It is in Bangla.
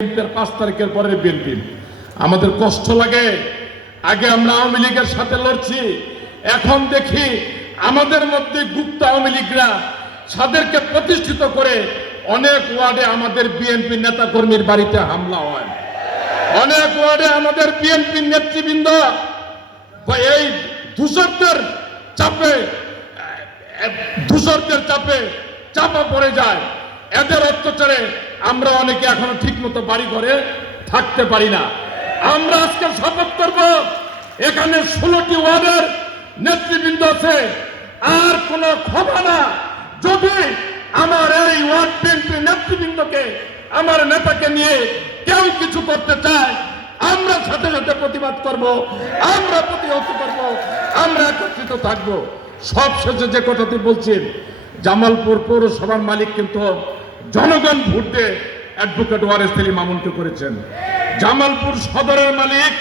5 তারিখের পরে বিএনপি আমাদের কষ্ট লাগে। আগে আমরা আওয়ামী লীগের সাথে লড়ছি, এখন দেখি আমাদের মধ্যে গুপ্ত আওয়ামী লীগরা তাদেরকে প্রতিষ্ঠিত করে অনেক ওয়ার্ডে আমাদের বিএনপি নেতা কর্মীর বাড়িতে হামলা হয়। অনেক ওয়ার্ডে আমাদের বিএনপি নেতৃবৃন্দ এই দূষরদের চাপে চাপা পড়ে যায়। এদের অত্যাচারে আমরা অনেকে এখনো ঠিক মতো বাড়ি ঘরে থাকতে পারি না। আমরা আজকে শপথ করব, এখানে 16টি ওয়ার্ডের নেতৃবৃন্দ আছে, আর কোন ক্ষমা না। যদি আমার এই ওয়ার্ড বিএনপি নেতৃবৃন্দকে, আমার নেতাকে নিয়ে কেউ কিছু করতে চায়, আমরা সাথে সাথে প্রতিবাদ করব, আমরা প্রতিহত করব, আমরা একত্রিত থাকবো। সব শেষে যে কথাটি বলছেন, জামালপুর পৌরসভার মালিক কিন্তু জনগণ ভোট দিয়ে অ্যাডভোকেট ওয়ারেস আলী মামুনকে করেছেন। জামালপুর সদরের মালিক